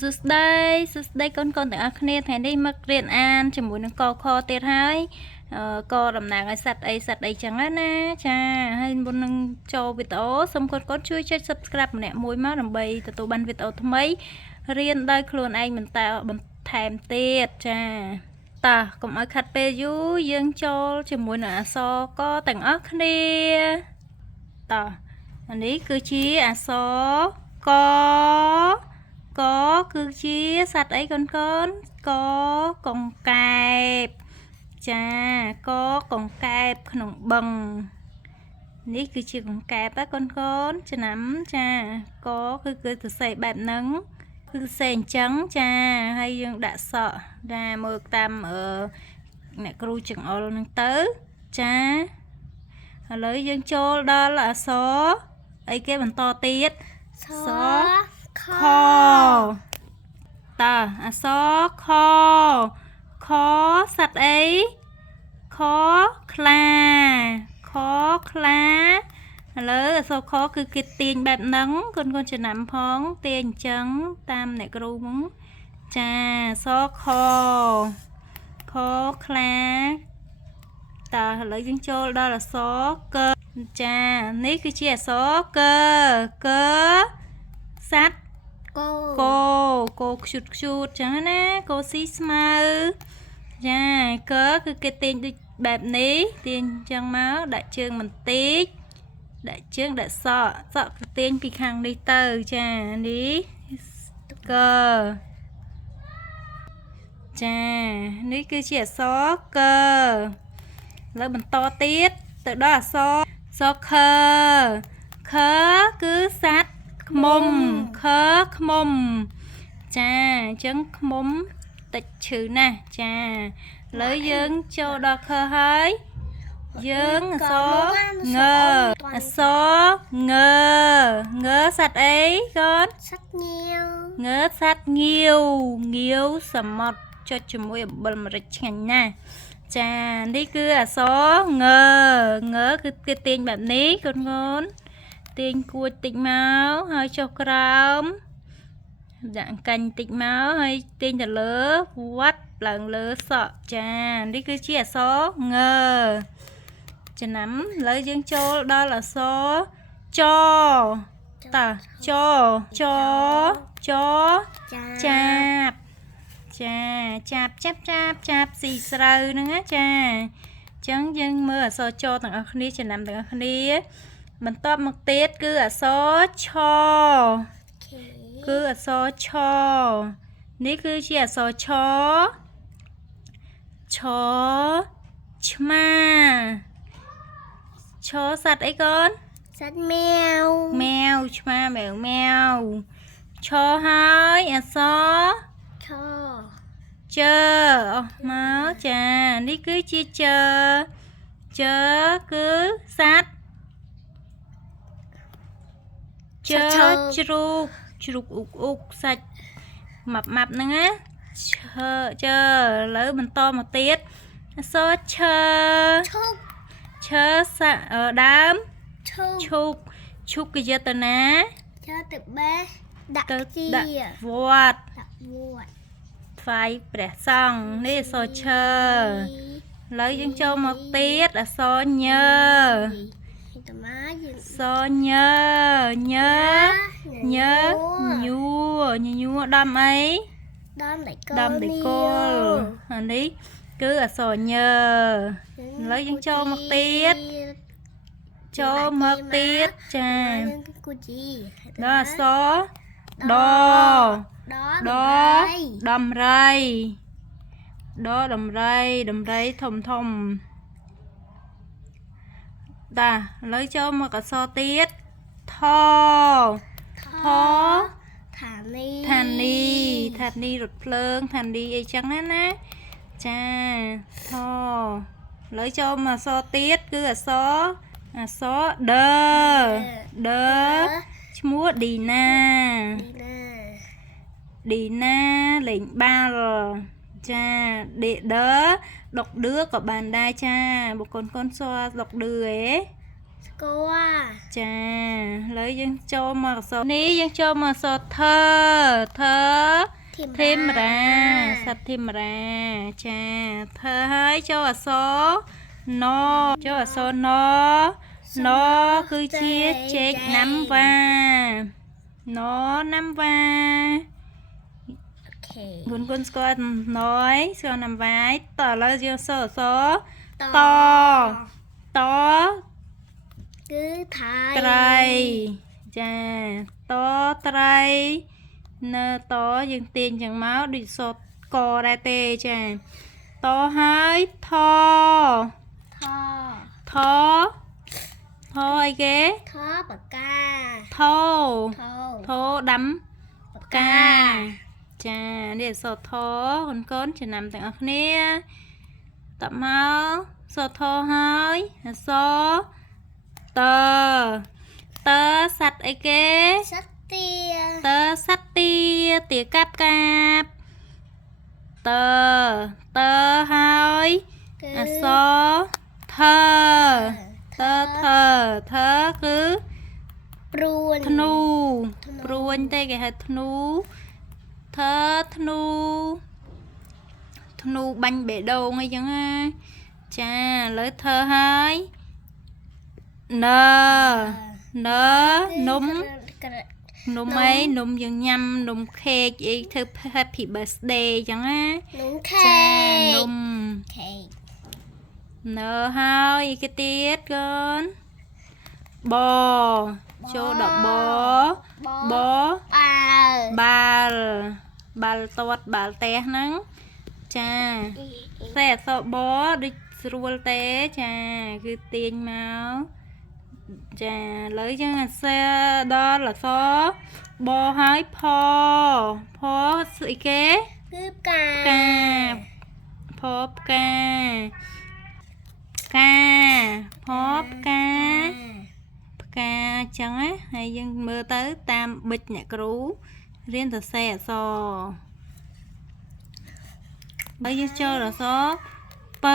សួស្ដីកូនទាំងអស់គ្នាថ្ងៃនេះមករៀនអានជាមួយនឹងកខទៀតហើយកតំណាងឲ្យសត្វអីចឹងណាចាហើយមុននឹងចូលវីដេអូសូមកូនជួយចុច Subscribe ម្នាក់មួយមកដើម្បីទទួលបានវីដេអូថ្មីរៀនដោយខ្លួនឯងបន្តបន្ថែមទៀតចាតោះកុំឲ្យខាត់ពេលយូរយើងចូលជាមួយនឹងអក្សរកទាំងអស់គ្នាតោះនេះគឺជាអក្សរកគឺជាសត្វអីកូនកកង្កែបចាកកង្កែបក្នុងបឹងនេះគឺជាកង្កែបកូនឆ្នាំចាកគឺសរសេរបែបហ្នឹងគឺសរសេរអញ្ចឹងចាហើយយើងដាក់សក់ចាមើលតាមអ្នកគ្រូចង្អុលហ្នឹងទៅចាឥឡូវយើងចូលដល់អក្សរអីគេបន្តទៀតសខតើអក្សរខសត្វអីខខ្លាឥឡូវអក្សរខគឺគេទាញបែបហ្នឹងកូនចំណាំផងទាញអញ្ចឹងតាមអ្នកគ្រូហ្នឹងចាសខខ្លាតើឥឡូវយើងចូលដល់អក្សរកចានេះគឺជាអក្សរកសត្វគោខ្ជូតចឹងណាគោស៊ីស្មៅចាគឺគេទាញដូចបែបនេះទាញចឹងមកដាក់ជើងបន្តិចដាក់ជើងដាក់សក់គឺទាញពីខាងនេះទៅចានេះចានេះគឺជាអក្សរកឥឡូវបន្តទៀតទៅដល់អក្សរខគឺសត្វឃ្មុំឃ្មុំចាអញ្ចឹងឃ្មុំតិចឈឺណាស់ចាឥឡូវយើងចូលដល់ខហើយយើងអក្សรงអក្សรงសត្វអីកូនសត្វងាវសត្វងាវសមុទ្រចុចជាមួយអំបិលម្រេចឆ្ងាញ់ណាស់ចានេះគឺអក្សรงគឺគេទាញបែបនេះកូនទាញគួចតិចមកហើយចុះក្រោមដាក់អង្កាញ់តិចមកហើយទាញទៅលើវត្តឡើងលើសក់ចានេះគឺជាអក្សรงចំណាំឥឡូវយើងចូលដល់អក្សរចតើចចាប់ស៊ីស្រូវហ្នឹងណាចាអញ្ចឹងយើងមើលអក្សរចទាំងអស់គ្នាចំណាំទាំងអស់គ្នាបន្ទាប់មកទៀតគឺអក្សរឆនេះគឺជាអក្សរឆឆ្មាសត្វអីកូនសត្វแมวឆ្មាแมวឆហើយអក្សរចអស់មកចានេះគឺជាចគឺសត្វជ្រូកអ៊ុកសាច់ម៉ាប់ហ្នឹងណាឥឡូវបន្តមកទៀតអក្សរឈដើមឈូកគេយកទៅណាទៅបេះដាក់វត្តថ្វាយព្រះសង្ឃនេះអក្សរឈឥឡូវយើងចូលមកទៀតអក្សរញញួរដំអីដំដៃគោលអានេះគឺអក្សរញឥឡូវយើងចូលមកទៀតចាដល់អក្សរដំរីធំតាឥឡូវចូលមកអក្សរទៀតថឋានីរថភ្លើងឋានីអីចឹងណាចាថឥឡូវចូលមកអក្សរទៀតគឺអក្សរដឈ្មោះឌីណាលេងបាល់ចាដុកឌឺក៏បានដែរចាបុគ្គលកូនសួរដុកឌឺ score ចាឥឡូវយើងចូលមកអក្សរនេះយើងចូលមកអក្សរថធេមរាសត្វធេមរាចាហើយចូលអក្សរណចូលអក្សរណគឺជាចេកណាំវ៉ាណណាំវ៉ា okay គុណស្គាល់ណយស្គាល់ណាំវ៉ាយតឥឡូវយើងសូអក្សរតគឺថៃ ត្រីចាតត្រីនៅតយើងទាញចឹងមកដូចសូត្រកដែរទេចាតហើយថអីគេថបកាថដាំផ្កាចានេះសូត្រថកូនចំណាំទាំងអស់គ្នាតមកសូត្រថហើយអក្សរតសត្វអីគេសត្វទាសត្វទាកាប់តហើយអក្សរថគឺព្រួញព្រួញទេគេហៅធ្នូបាញ់បេះដូងអីចឹងណាចាឥឡូវហើយនំអីនំយើងញ៉ាំនំខេកអីធ្វើ Happy Birthday ចឹងណានំខេកចានំខេកហើយអីគេទៀតកូនបចូលដល់បបាល់ទាត់បាល់ទះហ្នឹងចាតែអក្សរបដូចស្រួលទេចាគឺទាញមកចាឥឡូវយើងអក្សរដល់អក្សរបហើយផស្អីគេគឺផ្កាផ្កាចឹងណាហើយយើងមើលទៅតាមប៊ិចអ្នកគ្រូរៀនសរសេរអក្សរហើយយើងចូលអក្សរព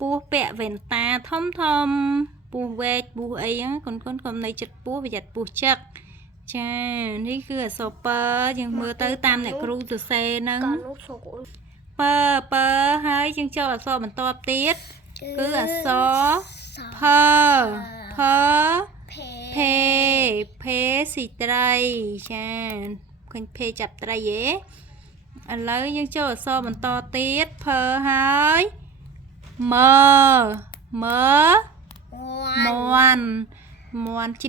ពោះពាក់វ៉ែនតាធំពោះវែកពោះអីហ្នឹងកូនកុំនៅចិត្តពោះប្រយ័ត្នពោះចឹកចានេះគឺអក្សរពយើងមើលទៅតាមអ្នកគ្រូសរសេរហ្នឹងពហើយយើងចូលអក្សរបន្ទាប់ទៀតគឺអក្សរភេស៊ីត្រីចាឃើញភេចាប់ត្រីហ៎ឥឡូវយើងចូលអក្សរបន្តទៀតហើយមើមន់ជី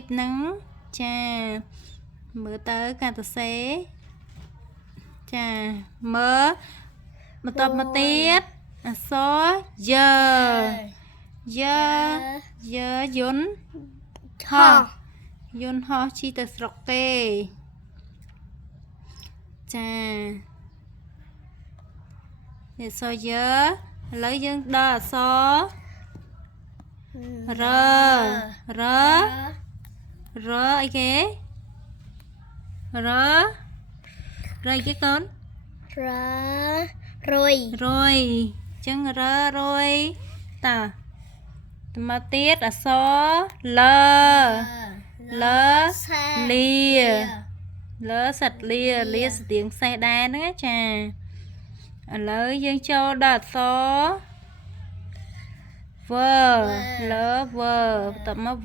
បហ្នឹងចាមើលទៅការសរសេរចាមើបន្តមកទៀតអក្សរយន្តហោះជីទៅស្រុកគេចានេះអក្សរឥឡូវយើងដល់អក្សរអីគេអីគេកូនរុយចឹងរុយតមកទៀតអក្សរលាសត្វលាស្ទៀងសេះដែរហ្នឹងចាឥឡូវយើងចូលដល់អក្សរតមក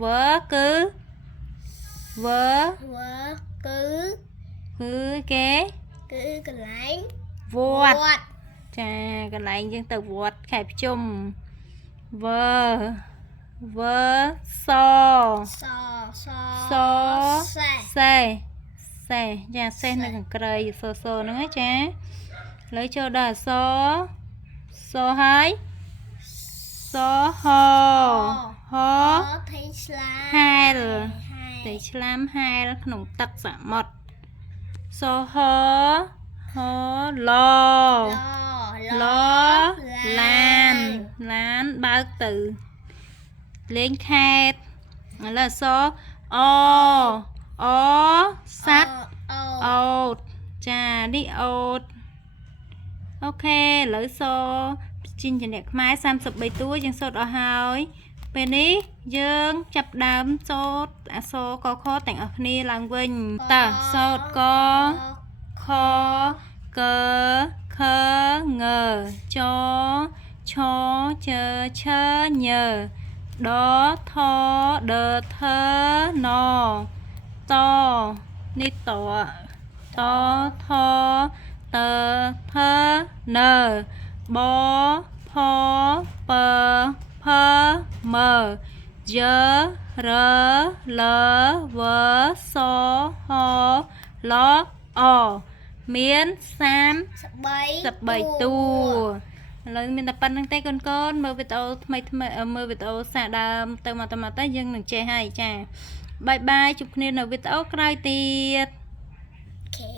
គឺគេគឺកន្លែងវត្តចាកន្លែងយើងទៅវត្តខែភ្ជុំសេចាសេះនៅខាងក្រៅសហ្នឹងចាឥឡូវចូលដល់អក្សរហើយហថៃឆ្លាមហែលក្នុងទឹកសមុទ្រហឡឡានបើកទៅលេងខេត្តឥឡូវអសัตว์អូតចានេះអូតអូខេឥឡូវ ជីងចអ្នកខ្មែរ33តួយើងសូត្រអស់ហើយពេលនេះយើងចាប់ដើមសូត្រអក្សរកខទាំងអស់គ្នាឡើងវិញតើសូត្រកខកខងចឆជឆញដថដថណតនេះតតថតផនបផពផមយរលវសហលអមាន33តួឥឡូវមានតែប៉ុណ្្នឹងទេកូនមើលវីដេអូថ្មីមើលវីដេអូសាដើមទៅមកទៅយើងនឹងចេះហើយចាបាយបាយជួបគ្នានៅវីដេអូក្រោយទៀត